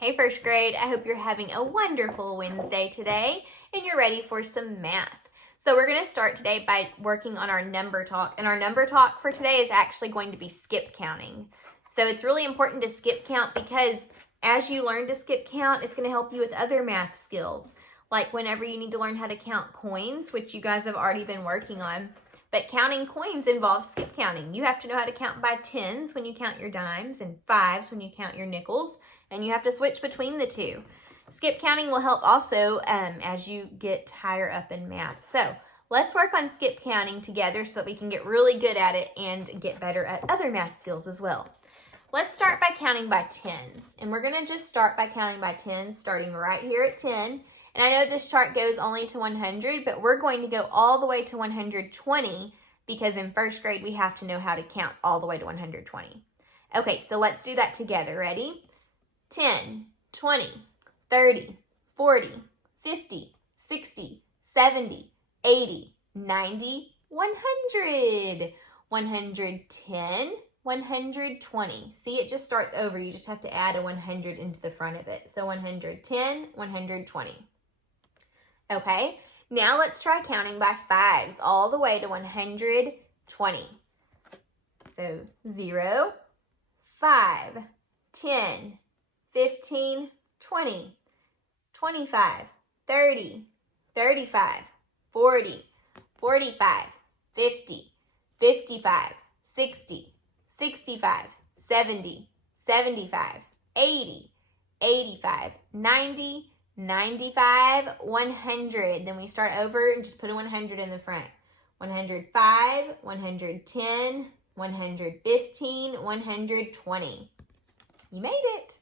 Hey first grade, I hope you're having a wonderful Wednesday today and you're ready for some math. So we're going to start today by working on our number talk, and our number talk for today is actually going to be skip counting. So it's really important to skip count because as you learn to skip count, it's going to help you with other math skills, like whenever you need to learn how to count coins, which you guys have already been working on. But counting coins involves skip counting. You have to know how to count by tens when you count your dimes and fives when you count your nickels, and you have to switch between the two. Skip counting will help also as you get higher up in math. So let's work on skip counting together so that we can get really good at it and get better at other math skills as well. Let's start by counting by tens. And we're going to just start by counting by tens, starting right here at 10. And I know this chart goes only to 100, but we're going to go all the way to 120 because in first grade we have to know how to count all the way to 120. Okay, so let's do that together. Ready? 10, 20, 30, 40, 50, 60, 70, 80, 90, 100. 110, 120. See, it just starts over. You just have to add a 100 into the front of it. So 110, 120. Okay, now let's try counting by fives all the way to 120. So 0, 5, 10, 15, 20, 25, 30, 35, 40, 45, 50, 55, 60, 65, 70, 75, 80, 85, 90, 95, 100. Then we start over and just put a 100 in the front. 105, 110, 115, 120. You made it.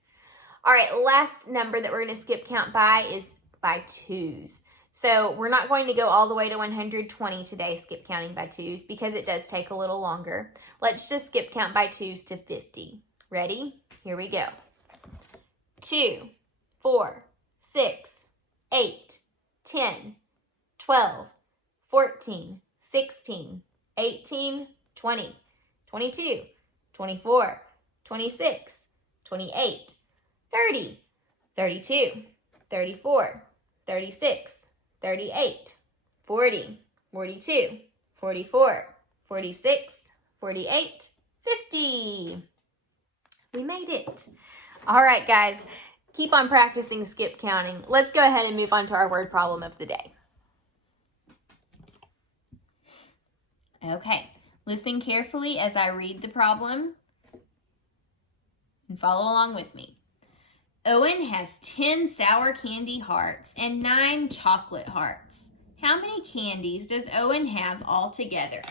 All right, last number that we're going to skip count by is by twos. So we're not going to go all the way to 120 today, skip counting by twos, because it does take a little longer. Let's just skip count by twos to 50. Ready? Here we go. 2, 4, 6, 8, 10, 12, 14, 16, 18, 20, 22, 24, 26, 28, 30, 32, 34, 36, 38, 40, 42, 44, 46, 48, 50. We made it. All right, guys, keep on practicing skip counting. Let's go ahead and move on to our word problem of the day. Okay, listen carefully as I read the problem and follow along with me. Owen has 10 sour candy hearts and 9 chocolate hearts. How many candies does Owen have altogether?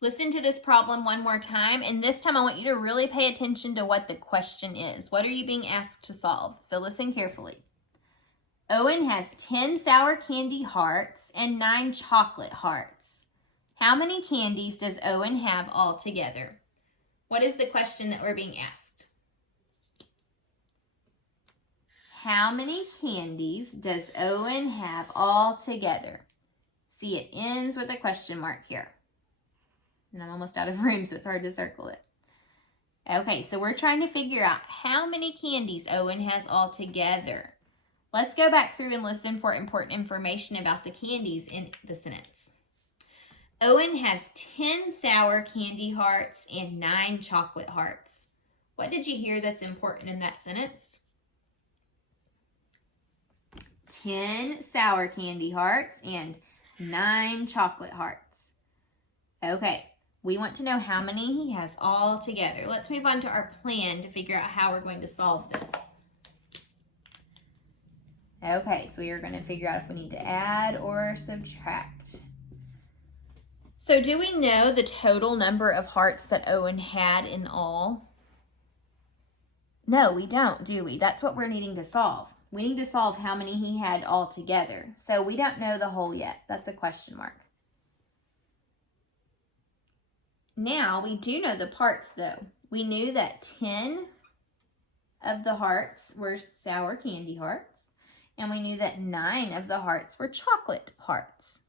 Listen to this problem one more time, and this time I want you to really pay attention to what the question is. What are you being asked to solve? So listen carefully. Owen has 10 sour candy hearts and 9 chocolate hearts. How many candies does Owen have altogether? What is the question that we're being asked? How many candies does Owen have all together? See, it ends with a question mark here. And I'm almost out of room, so it's hard to circle it. Okay, so we're trying to figure out how many candies Owen has all together. Let's go back through and listen for important information about the candies in the sentence. Owen has 10 sour candy hearts and 9 chocolate hearts. What did you hear that's important in that sentence? 10 sour candy hearts and 9 chocolate hearts. Okay, we want to know how many he has all together. Let's move on to our plan to figure out how we're going to solve this. Okay, so we are going to figure out if we need to add or subtract. So do we know the total number of hearts that Owen had in all? No, we don't, do we? That's what we're needing to solve. We need to solve how many he had all together. So we don't know the whole yet. That's a question mark. Now, we do know the parts, though. We knew that 10 of the hearts were sour candy hearts, and we knew that 9 of the hearts were chocolate hearts.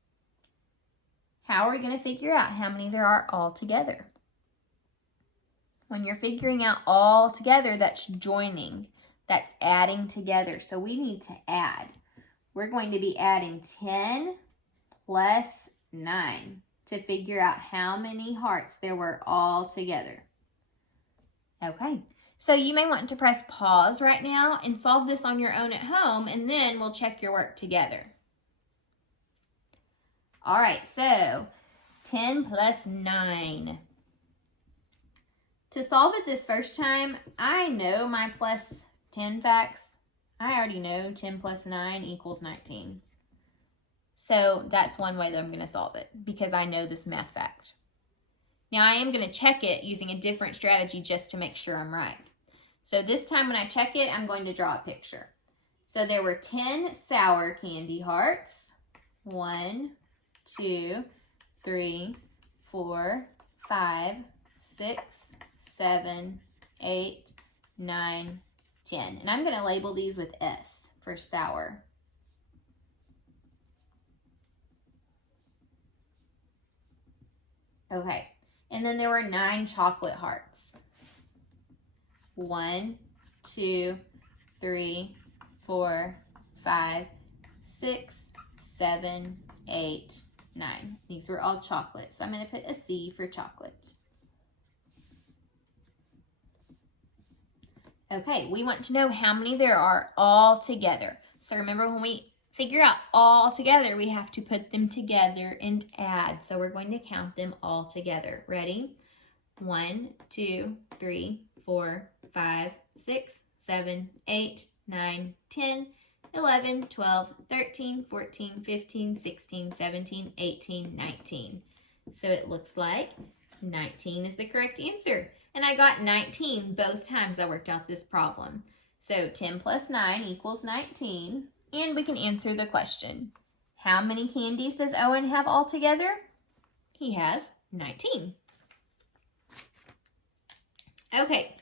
How are we going to figure out how many there are all together? When you're figuring out all together, that's joining. That's adding together. So we need to add. We're going to be adding 10 plus 9 to figure out how many hearts there were all together. Okay, so you may want to press pause right now and solve this on your own at home, and then we'll check your work together. All right, so 10 plus 9. To solve it this first time, I know my plus 10 facts. I already know 10 plus 9 equals 19. So that's one way that I'm going to solve it because I know this math fact. Now I am going to check it using a different strategy just to make sure I'm right. So this time when I check it, I'm going to draw a picture. So there were 10 sour candy hearts. 1, 2, 3, 4, 5, 6, 7, 8, 9, 10. And I'm going to label these with S for sour. Okay, and then there were 9 chocolate hearts. 1, 2, 3, 4, 5, 6, 7, 8, 9. These were all chocolate, so I'm going to put a C for chocolate. Okay, we want to know how many there are all together. So remember, when we figure out all together, we have to put them together and add. So we're going to count them all together. Ready? 1, 2, 3, 4, 5, 6, 7, 8, 9, 10, 11, 12, 13, 14, 15, 16, 17, 18, 19. So it looks like 19 is the correct answer. And I got 19 both times I worked out this problem. So 10 plus 9 equals 19. And we can answer the question. How many candies does Owen have altogether? He has 19. Okay,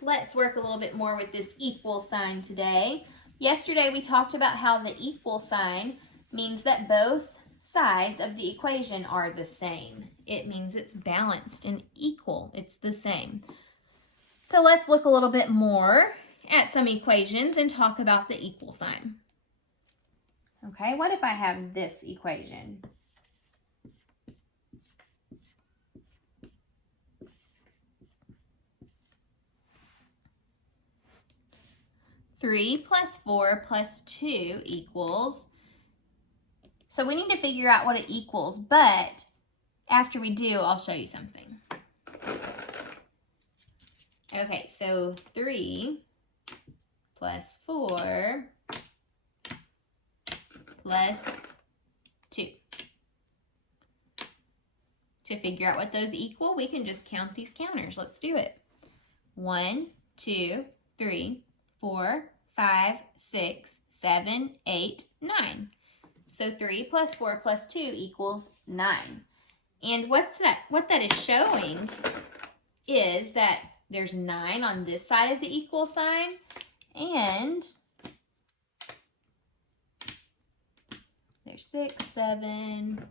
let's work a little bit more with this equal sign today. Yesterday we talked about how the equal sign means that both sides of the equation are the same. It means it's balanced and equal. It's the same. So let's look a little bit more at some equations and talk about the equal sign. Okay, what if I have this equation? Three plus 4 plus 2 equals. So we need to figure out what it equals, but after we do, I'll show you something. Okay, so 3 plus 4 plus 2. To figure out what those equal, we can just count these counters. Let's do it. 1, 2, 3, 4, 5, 6, 7, 8, 9. So 3 plus 4 plus 2 equals 9. And what that is showing is that there's 9 on this side of the equal sign, and there's 6, 7,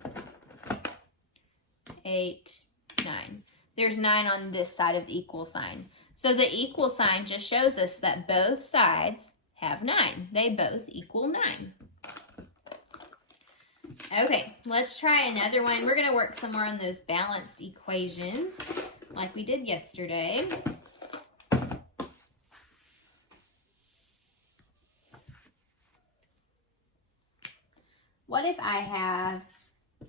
8, 9. There's 9 on this side of the equal sign. So the equal sign just shows us that both sides have 9. They both equal 9. Okay, let's try another one. We're going to work some more on those balanced equations like we did yesterday. What if I have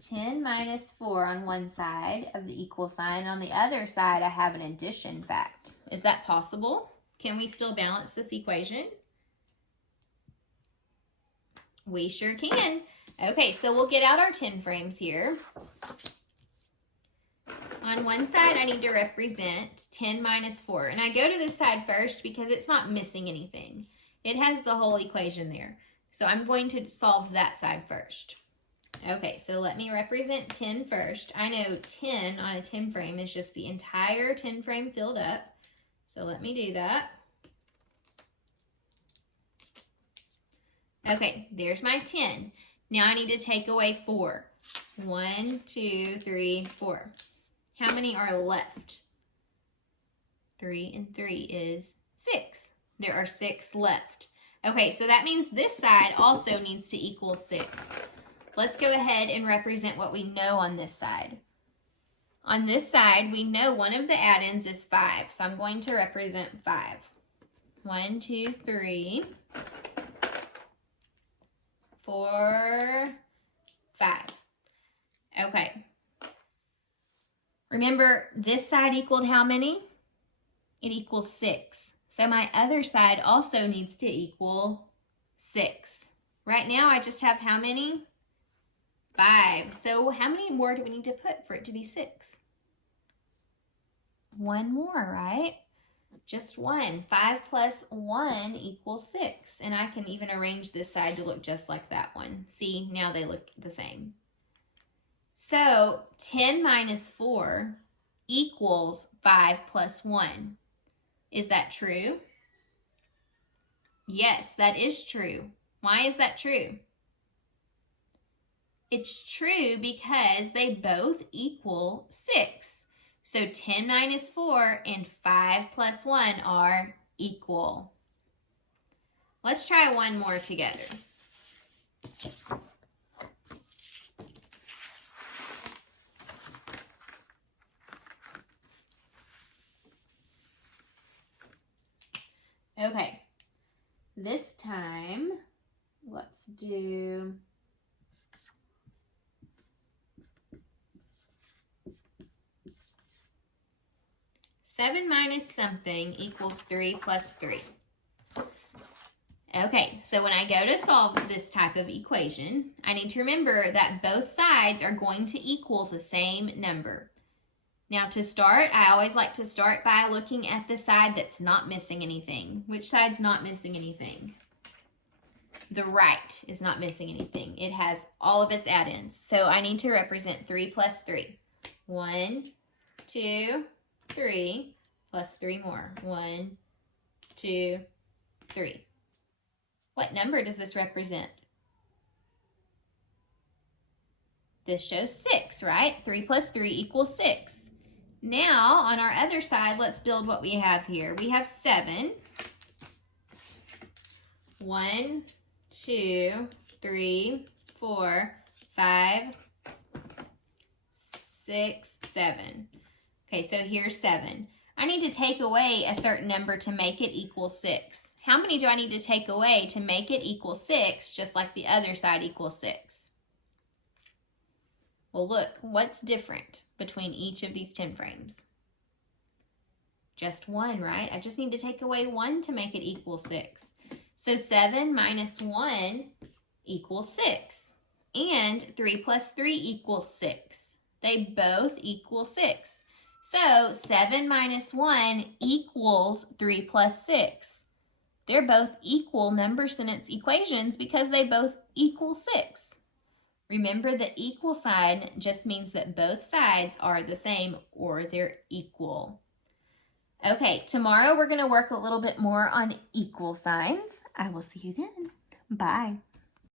10 minus 4 on one side of the equal sign? On the other side, I have an addition fact. Is that possible? Can we still balance this equation? We sure can. Okay, so we'll get out our 10 frames here. On one side, I need to represent 10 minus 4. And I go to this side first because it's not missing anything. It has the whole equation there. So I'm going to solve that side first. Okay, so let me represent 10 first. I know 10 on a 10 frame is just the entire 10 frame filled up. So let me do that. Okay, there's my 10. Now I need to take away 4. 1, 2, 3, 4. How many are left? 3 and 3 is 6. There are 6 left. Okay, so that means this side also needs to equal 6. Let's go ahead and represent what we know on this side. On this side, we know one of the add-ins is 5, so I'm going to represent 5. 1, 2, 3, 4, 5. Okay. Remember, this side equaled how many? It equals 6. So my other side also needs to equal 6. Right now, I just have how many? 5. So how many more do we need to put for it to be 6? 1 more, right? Just 1. 5 plus 1 equals 6. And I can even arrange this side to look just like that one. See, now they look the same. So 10 minus 4 equals 5 plus 1. Is that true? Yes, that is true. Why is that true? It's true because they both equal 6. So 10 minus 4 and 5 plus 1 are equal. Let's try one more together. Okay, this time, let's do 7 minus something equals 3 plus 3. Okay, so when I go to solve this type of equation, I need to remember that both sides are going to equal the same number. Now to start, I always like to start by looking at the side that's not missing anything. Which side's not missing anything? The right is not missing anything. It has all of its add-ins. So I need to represent 3 plus 3. 1, 2, 3, plus 3 more. 1, 2, 3. What number does this represent? This shows 6, right? 3 plus 3 equals 6. Now, on our other side, let's build what we have here. We have 7. 1, 2, 3, 4, 5, 6, 7. Okay, so here's 7. I need to take away a certain number to make it equal 6. How many do I need to take away to make it equal 6, just like the other side equals 6? Well, look, what's different between each of these 10 frames? Just 1, right? I just need to take away 1 to make it equal 6. So 7 minus 1 equals 6. And 3 plus 3 equals 6. They both equal 6. So 7 minus 1 equals 3 plus 6. They're both equal number sentence equations because they both equal 6. Remember, the equal sign just means that both sides are the same or they're equal. Okay, tomorrow we're going to work a little bit more on equal signs. I will see you then. Bye.